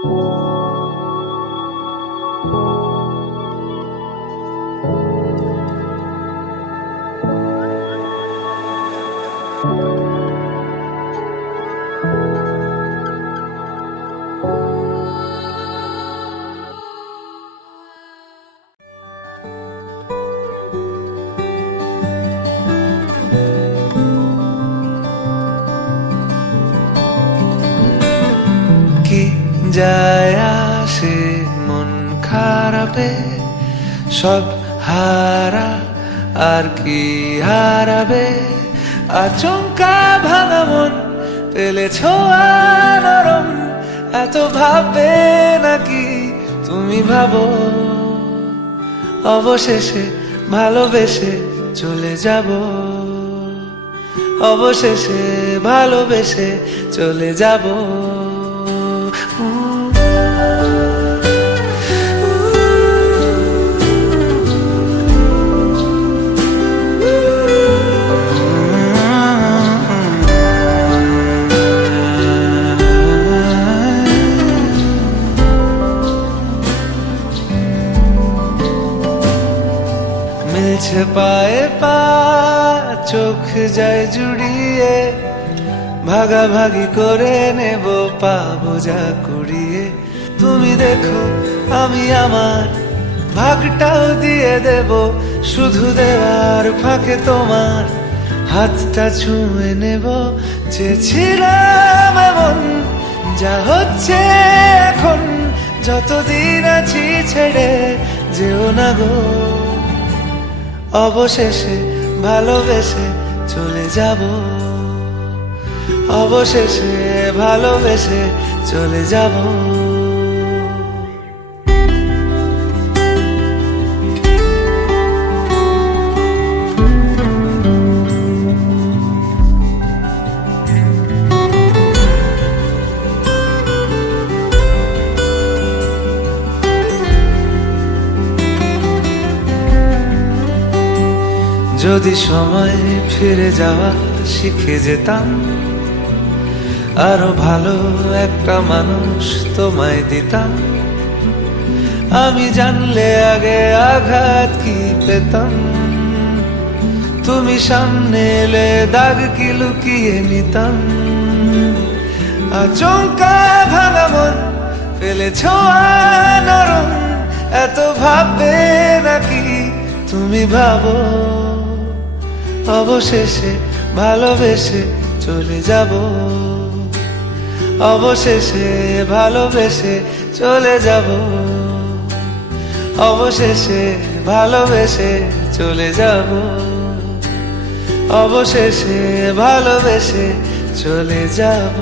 কি যায় আসে মন খারাপে, সব হারা আর কি হারাবে। আচমকা ভাঙা মন পেলে ছোঁয়া নরম, এত ভাববে নাকি তুমি ভাবো। অবশেষে ভালোবেসে চলে যাব, অবশেষে ভালোবেসে চলে যাব। মিলছে পায়ে পা, চোখ যায় জুড়িয়ে, ভাগাভাগি করে নেব পাবো যা কুড়িয়ে। তুমি দেখো আমি আমার ভাগটাও দিয়ে দেব, শুধু দেওয়ার ফাঁকে তোমার হাতটা ছুঁয়ে নেব। চেয়েছিলাম এমন, যা হচ্ছে এখন, যতদিন আছি ছেড়ে যেও না গো। অবশেষে ভালোবেসে চলে যাব, অবশেষে ভালোবেসে চলে যাব। যদি সময় ফিরে যাওয়া শিখে যেতাম, আরো ভালো একটা মানুষ তোমায় দিতাম। আমি জানলে আগে আঘাত কি পেতাম, তুমি সামনে এলে দাগ কি লুকিয়ে নিতাম। আচমকা ভাঙা মন পেলে ছোঁয়া নরম, এত ভাববে নাকি তুমি ভাবো। অবশেষে ভালোবেসে চলে যাব, অবশেষে ভালোবেসে চলে যাব, অবশেষে ভালোবেসে চলে যাব, অবশেষে ভালোবেসে চলে যাব।